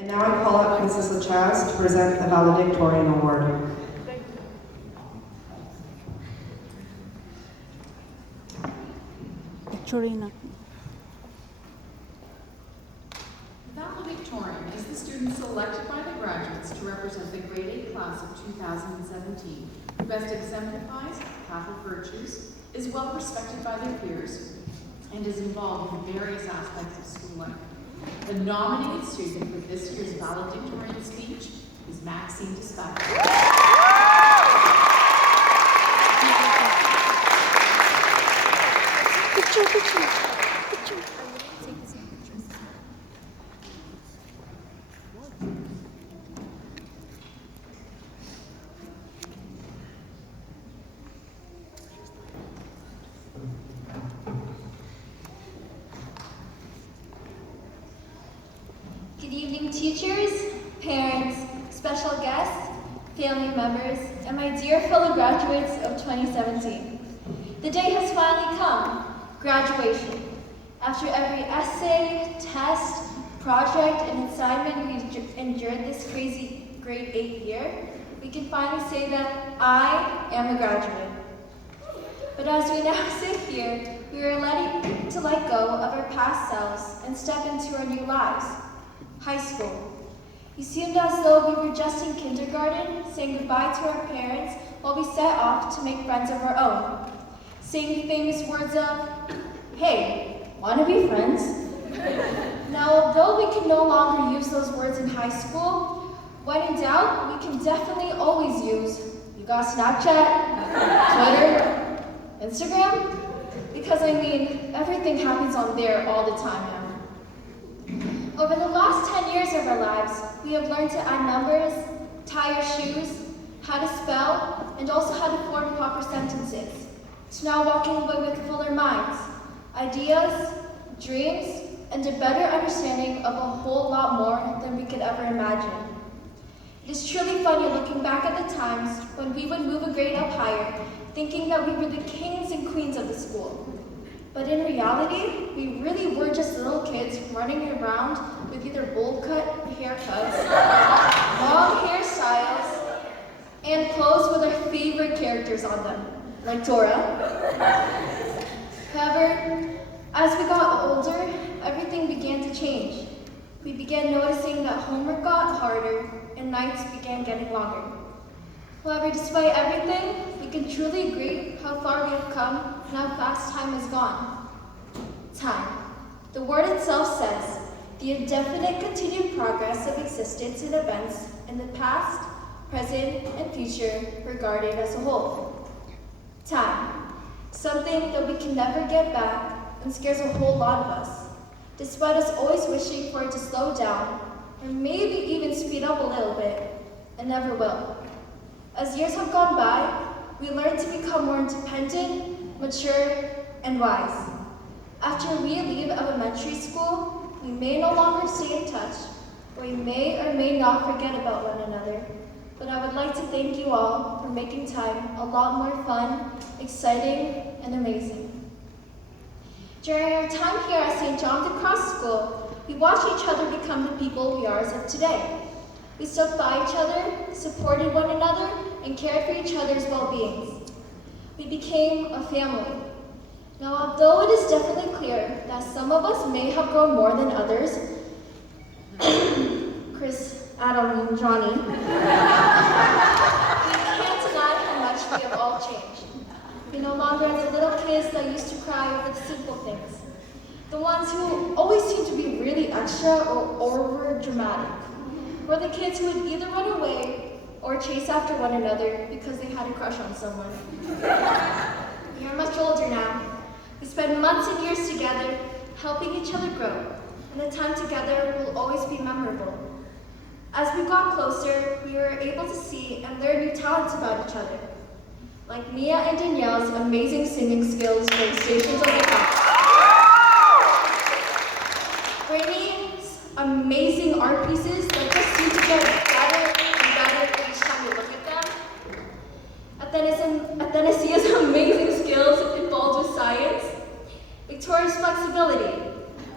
And now I call up Mrs. Lachaz to present the Valedictorian Award. Victorina. The Valedictorian is the student selected by the graduates to represent the grade 8 class of 2017, who best exemplifies Catholic virtues, is well respected by their peers, and is involved in various aspects of school life. The nominated student for this year's Valedictorian speech is Maxine. Picture. Good evening, teachers, parents, special guests, family members, and my dear fellow graduates of 2017. The day has finally come, graduation. After every essay, test, project, and assignment we endured this crazy grade 8 year, we can finally say that I am a graduate. But as we now sit here, we are ready to let go of our past selves and step into our new lives. High school. It seemed as though we were just in kindergarten, saying goodbye to our parents while we set off to make friends of our own. Saying the famous words of, "Hey, wanna be friends?" Now, although we can no longer use those words in high school, when in doubt, we can definitely always use, "You got Snapchat, Twitter, Instagram?" Because I mean, everything happens on there all the time now. Over the last 10 years of our lives, we have learned to add numbers, tie our shoes, how to spell, and also how to form proper sentences. So now walking away with fuller minds, ideas, dreams, and a better understanding of a whole lot more than we could ever imagine. It is truly funny looking back at the times when we would move a grade up higher, thinking that we were the kings and queens of the school. But in reality, we really were just little kids running around with either bowl cut haircuts, long hairstyles, and clothes with our favorite characters on them, like Dora. However, as we got older, everything began to change. We began noticing that homework got harder and nights began getting longer. However, despite everything, we can truly agree how far we have come and how fast time has gone. Time. The word itself says, the indefinite continued progress of existence and events in the past, present, and future regarded as a whole. Time. Something that we can never get back and scares a whole lot of us, despite us always wishing for it to slow down, or maybe even speed up a little bit, and never will. As years have gone by, we learn to become more independent, mature, and wise. After we leave elementary school, we may no longer stay in touch, or we may or may not forget about one another. But I would like to thank you all for making time a lot more fun, exciting, and amazing. During our time here at St. John de Cross School, we watched each other become the people we are as of today. We stuck by each other, supported one another, and cared for each other's well-beings. We became a family. Now, although it is definitely clear that some of us may have grown more than others, Chris, Adam, and Johnny, we can't deny how much we have all changed. We no longer are the little kids that used to cry over the simple things, the ones who always seem to be really extra or over-dramatic. We're the kids who would either run away or chase after one another because they had a crush on someone. We are much older now. We spend months and years together, helping each other grow, and the time together will always be memorable. As we got closer, we were able to see and learn new talents about each other, like Mia and Danielle's amazing singing skills during Stations of the Cross. Brittany's amazing art pieces that just seem to get better and better each time you look at them. Athanasia's amazing skills involved with science. Victoria's flexibility,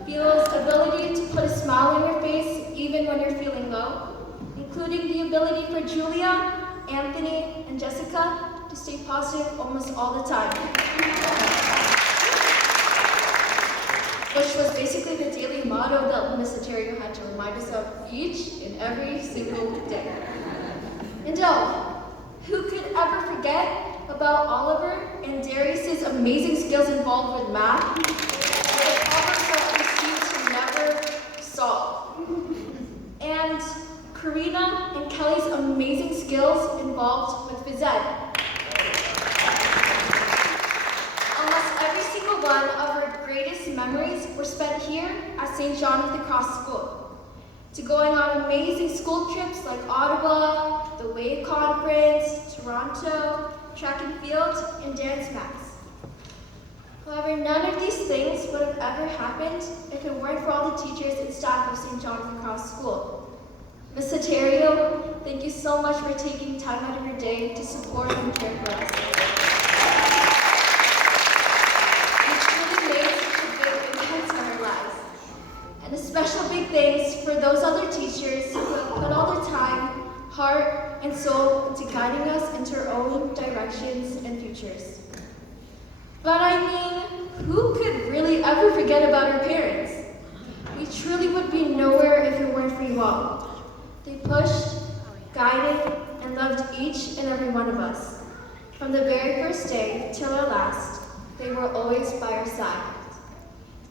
Bella's ability to put a smile on your face even when you're feeling ability for Julia, Anthony, and Jessica to stay positive almost all the time, which was basically the daily motto that Miss Ontario had to remind us of each and every single day. And who could ever forget about Oliver and Darius's amazing skills involved with math? The problems that we seem to never solve. And Karina and Kelly's amazing skills involved with phys ed. Almost every single one of our greatest memories were spent here at St. John of the Cross School. To going on amazing school trips like Ottawa, the Wave Conference, Toronto, track and field, and dance max. However, none of these things would have ever happened if it weren't for all the teachers and staff of St. John of the Cross School. Ms. Ontario, thank you so much for taking time out of your day to support and care for us. You truly made such a big impact on our lives. And a special big thanks for those other teachers who have put all their time, heart, and soul into guiding us into our own directions and futures. But I mean, who could really ever forget about our parents? We truly would be nowhere if it weren't for you all. They pushed, guided, and loved each and every one of us. From the very first day till our last, they were always by our side.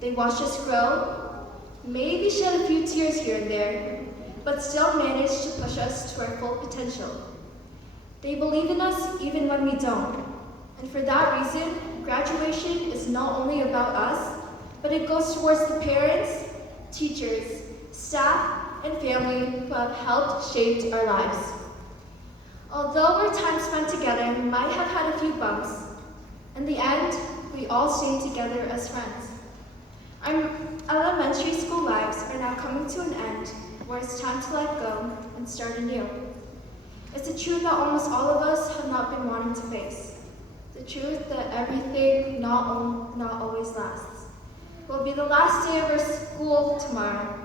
They watched us grow, maybe shed a few tears here and there, but still managed to push us to our full potential. They believe in us even when we don't. And for that reason, graduation is not only about us, but it goes towards the parents, teachers, staff, and family who have helped shape our lives. Although our time spent together might have had a few bumps, in the end, we all stayed together as friends. Our elementary school lives are now coming to an end, where it's time to let go and start anew. It's a truth that almost all of us have not been wanting to face. The truth that everything not always lasts. It will be the last day of our school tomorrow.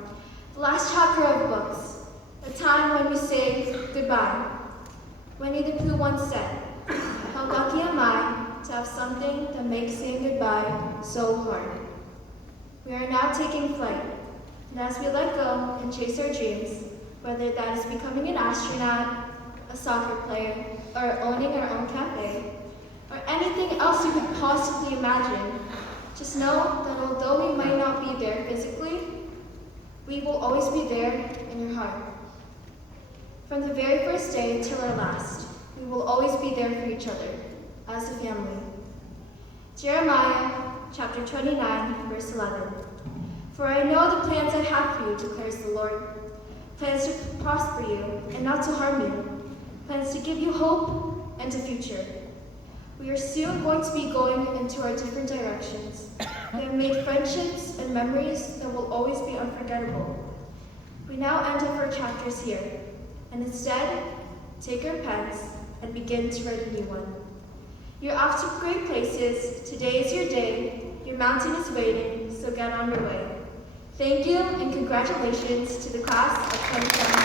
The last chapter of books, a time when we say goodbye. Winnie the Pooh once said, "How lucky am I to have something that makes saying goodbye so hard." We are now taking flight, and as we let go and chase our dreams, whether that is becoming an astronaut, a soccer player, or owning our own cafe, or anything else you could possibly imagine, just know that although we might not be there physically, we will always be there in your heart. From the very first day till our last, we will always be there for each other, as a family. Jeremiah chapter 29, verse 11. For I know the plans I have for you, declares the Lord. Plans to prosper you and not to harm you. Plans to give you hope and a future. We are soon going to be going into our different directions. We have made friendships and memories that will always be unforgettable. We now end our chapters here, and instead, take our pens and begin to write a new one. You're off to great places. Today is your day. Your mountain is waiting, so get on your way. Thank you, and congratulations to the class of 2017.